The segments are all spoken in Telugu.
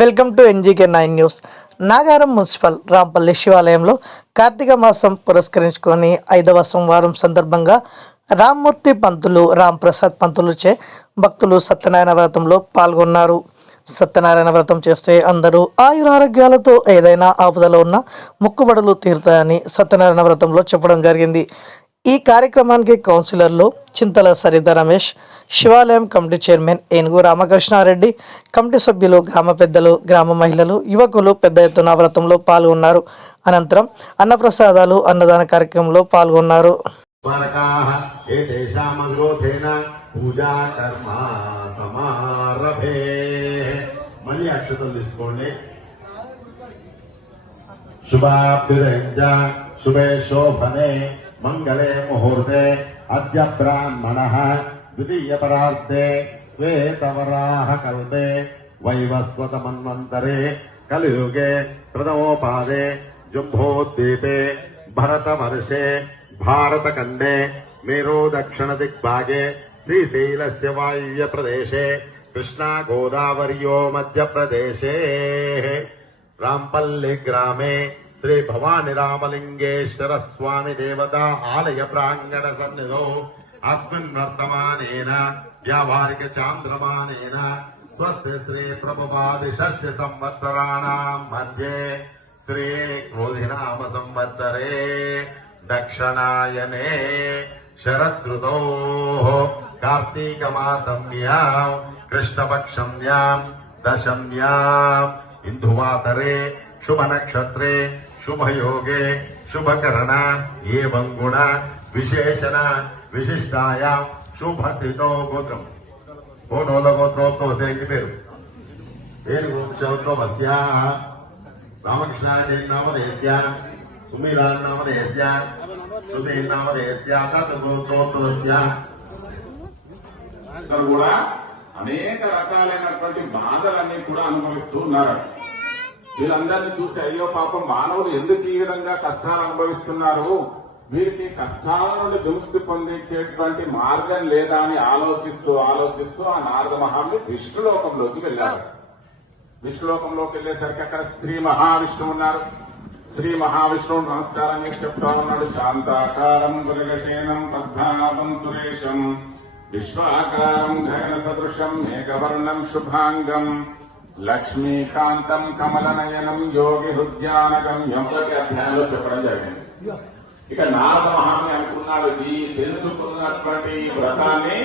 Welcome to NGK nine news. Nagaram municipal Rampally శివాలయంలో కార్తీక మాసం పురస్కరించుకొని ఐదవ సోమవారం సందర్భంగా రామ్మూర్తి పంతులు రాంప్రసాద్ పంతులుచే భక్తులు సత్యనారాయణ వ్రతంలో పాల్గొన్నారు. సత్యనారాయణ వ్రతం చేస్తే అందరూ ఆయురారోగ్యాలతో ఏదైనా ఆపదలో ఉన్న ముక్కుబడులు తీరుతాయని సత్యనారాయణ వ్రతంలో చెప్పడం జరిగింది. ఈ కార్యక్రమానికి కౌన్సిలర్లు చింతల సరిత రమేష్ శివాలయం కమిటీ చైర్మన్ ఏనుగు రామకృష్ణారెడ్డి కమిటీ సభ్యులు గ్రామ పెద్దలు గ్రామ మహిళలు యువకులు పెద్ద ఎత్తున వ్రతంలో పాల్గొన్నారు. అనంతరం అన్నప్రసాదాలు అన్నదాన కార్యక్రమంలో పాల్గొన్నారు. శుభాభ్యురంజ శుభే శోభనే. మంగళే ముహూర్తే అద్య బ్రాహ్మణ ద్వితీయ పరార్థే శ్వేతవరాహ కల్పే వైవస్వత మన్వంతరే కలియుగే ప్రథమోపాదే జంబోద్వీపే భరతవర్షే భారతఖండే మేరో దక్షిణ దిగ్భాగే శ్రీశైలస్య వాయువ్య ప్రదేశే కృష్ణా గోదావర్యో మధ్యప్రదేశే రాంపల్లి గ్రామే శ్రీ భవాని రామలింగేశ్వర స్వామి దేవతా ఆలయ ప్రాంగణ సన్నిధో. అస్మిన్ వర్తమానేన వ్యావహారిక చాంద్రమానేన స్వస్తి శ్రీ ప్రభుపాది షష్ఠ సంవత్సరాణం మధ్యే. శ్రీ క్రోధినామ సంవత్సరే దక్షిణాయనే. శరదృతో కార్తీకమాసమ్యాం కృష్ణపక్షమ్యాం దశమ్యాం ఇంధువాతరే శుభనక్షత్రే శుభయోగే శుభకరణ ఏవం గుణ విశేషణ విశిష్టాయ శుభతితో గోత్రం ఓనోల గోత్రోత్సవ ఇంటి పేరు పేరు వంశోత్సవస్య రామకృష్ణాయ నామధేయస్య సుమీరాన్ నామధేయస్య సుధీర్ నామధేయస్య తత్ గోత్రోత్సవస్య కూడా అనేక రకాలైనటువంటి బాధలన్నీ కూడా అనుభవిస్తూ ఉన్నారు. వీళ్ళందరినీ చూసి అయ్యో పాపం మానవులు ఎందుకు ఈ విధంగా కష్టాలు అనుభవిస్తున్నారు? వీరికి కష్టాల నుండి విముక్తి పొందించేటువంటి మార్గం లేదా అని ఆలోచిస్తూ ఆలోచిస్తూ ఆ నారద మహాముని విష్ణులోకంలోకి వెళ్ళారు. విష్ణులోకంలోకి వెళ్ళేసరికి అక్కడ శ్రీ మహావిష్ణువు ఉన్నారు. శ్రీ మహావిష్ణువు నమస్కారం చేసి చెప్తా ఉన్నాడు. శాంతాకారం మృగశేనం పద్మనాభం సురేశం విశ్వాకారం గగన సదృశం మేఘవర్ణం శుభాంగం లక్ష్మీకాంతం కమలనయనం యోగి హృద్యానగం మొదటి అధ్యాయంలో చెప్పడం జరిగింది. ఇక నారద మహామి అనుకున్నాడు ఈ తెలుసుకున్నటువంటి ఈ వ్రతాన్ని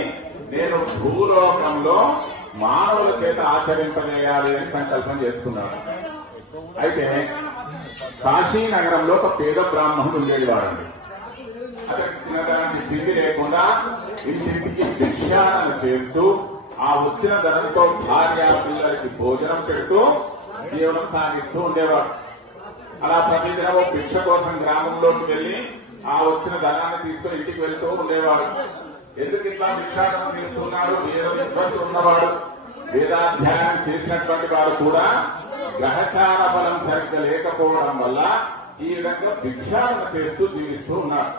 నేను భూలోకంలో మానవుల చేత ఆచరింపజేయాలి అని సంకల్పం చేసుకున్నాడు. అయితే కాశీ నగరంలో ఒక పేద బ్రాహ్మణుడు ఉండేవాడండి. అతనికి తినడానికి తిండి లేకుండా ఇంటికి భిక్షాటన చేస్తూ ఆ వచ్చిన ధనంతో భార్య పిల్లలకి భోజనం పెడుతూ జీవనం సాగిస్తూ ఉండేవాడు. అలా ప్రతిదినం భిక్ష కోసం గ్రామంలోకి వెళ్ళి ఆ వచ్చిన ధనాన్ని తీసుకుని ఇంటికి వెళ్తూ ఉండేవాడు. ఎందుకు ఇట్లా భిక్షాటన చేస్తున్నాడు వేరే ఇబ్బంది ఉన్నవాడు. వేదాధ్యాయం చేసినటువంటి వారు కూడా గ్రహచార బలం సరిగ్గా లేకపోవడం వల్ల ఈ విధంగా భిక్షాటన చేస్తూ జీవిస్తూ ఉన్నారు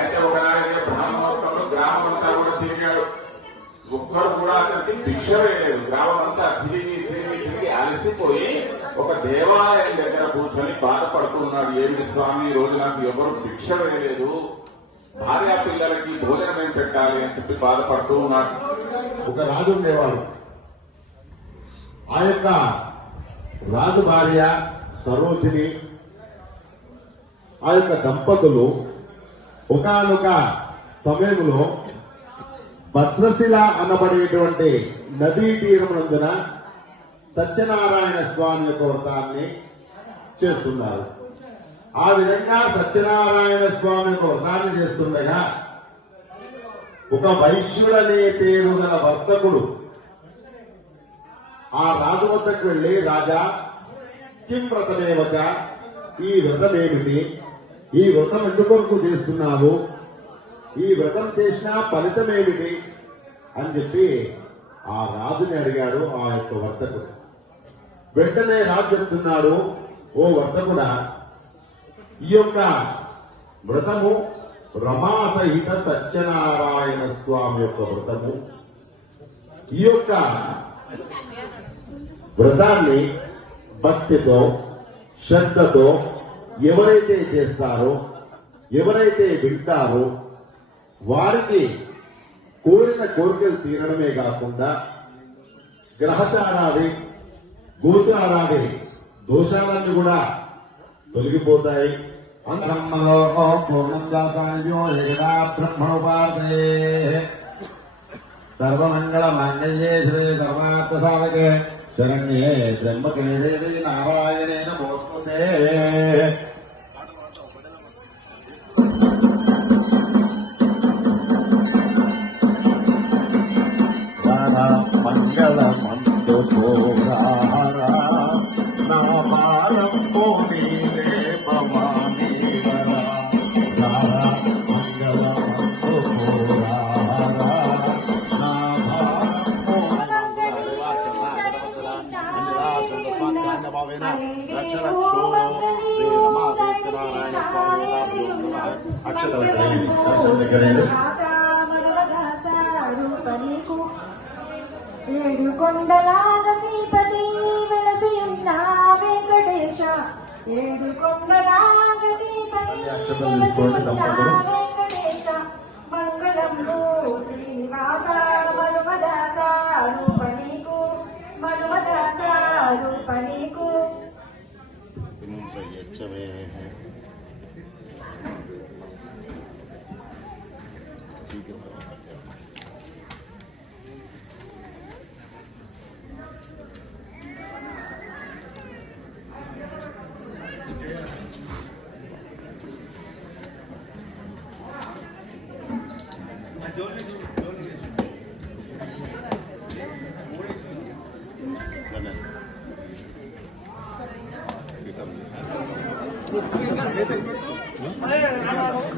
అయితే ఒకనాడు బ్రాహ్మణోత్సవంలో గ్రామం అంతా కూడా తిరిగాడు. ఒక్కరు కూడా అక్కడికి భిక్ష వేయలేదు గ్రామం అంతా తిరిగి తిరిగి తిరిగి అలసిపోయి ఒక దేవాలయం దగ్గర కూర్చొని బాధపడుతున్నాడు. ఏమి స్వామి ఈ రోజు నాకు ఎవరు భిక్ష వేయలేదు భార్య పిల్లలకి భోజనం ఏం పెట్టాలి అని చెప్పి బాధపడుతూ ఉన్నాడు. ఒక రాజు ఉండేవాడు. ఆ యొక్క రాజు భార్య సరోజిని ఆ యొక్క దంపతులు ఒకనొక సమయంలో భద్రశిల అనబడేటువంటి నదీ తీరమునందున సత్యనారాయణ స్వామి యొక్క వ్రతాన్ని చేస్తున్నారు. ఆ విధంగా సత్యనారాయణ స్వామి యొక్క వ్రతాన్ని చేస్తుండగా ఒక వైశ్యుడనే పేరు గల వర్తకుడు ఆ రాజు వద్దకు వెళ్ళి రాజా కిం వ్రతమేవక ఈ వ్రతం ఏమిటి ఈ వ్రతం ఎందుకొరకు చేస్తున్నావు? ఈ వ్రతం చేసిన ఫలితం ఏమిటి అని చెప్పి ఆ రాజుని అడిగాడు ఆ యొక్క వర్తకుడు. వెంటనే రాజు చెప్తున్నాడు ఓ వర్తకుడా ఈ యొక్క వ్రతము రమాసహిత సత్యనారాయణ స్వామి యొక్క వ్రతము. ఈ యొక్క వ్రతాన్ని భక్తితో శ్రద్ధతో ఎవరైతే చేస్తారో ఎవరైతే వింటారో వారికి కోరిన కోరికలు తీరడమే కాకుండా గ్రహచారాది గోచారాది దోషాలన్నీ కూడా తొలగిపోతాయి. బ్రహ్మలో పూర్ణం జాతాయో బ్రహ్మోపాదే సర్వమంగళ మాంగళ్యే శ్రీ సర్వార్థ సాధకే శరణ్యే బ్రహ్మకే దేవి నారాయణే నమోస్తుతే మంగళ మందు పోరార నామారం పోనీ భవానీ వర మంగళ మందు పోరార ఏడు కొండలాగ దీపతి వెలసి ఉన్న వెంకటేశ ఏడు కొండలాగ దీపతి అక్షతలు తీసుకోండి, దంపతులు. వెంకటేశ మంగళంబు Gracias.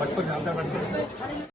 పట్టుకొని